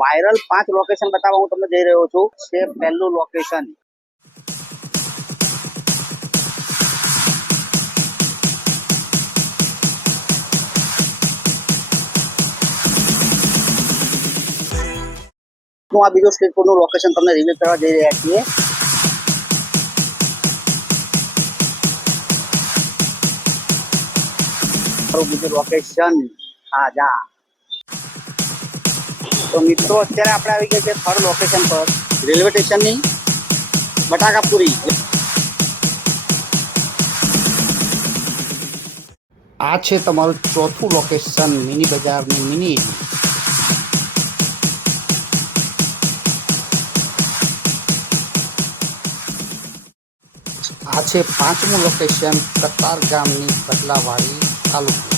Viral 5 location બતાવવા હું તમને જઈ રહ્યો છું. છે પહેલું લોકેશન હું આ બીજો સ્ટ્રીટ ફૂડનું લોકેશન તમને રિવીલ કરવા જઈ રહ્યા છીએ. બીજું લોકેશન ખાજા. તો મિત્રો અત્યારે આપણે આવી ગયા છે થર્ડ લોકેશન પર, રેલવે સ્ટેશનની બટાકાપુરી. આ છે તમારું ચોથું લોકેશન, મિની બજારની મિની. આ છે પાંચમું લોકેશન, કતાર ગામની બદલાવાડી તાલુકો.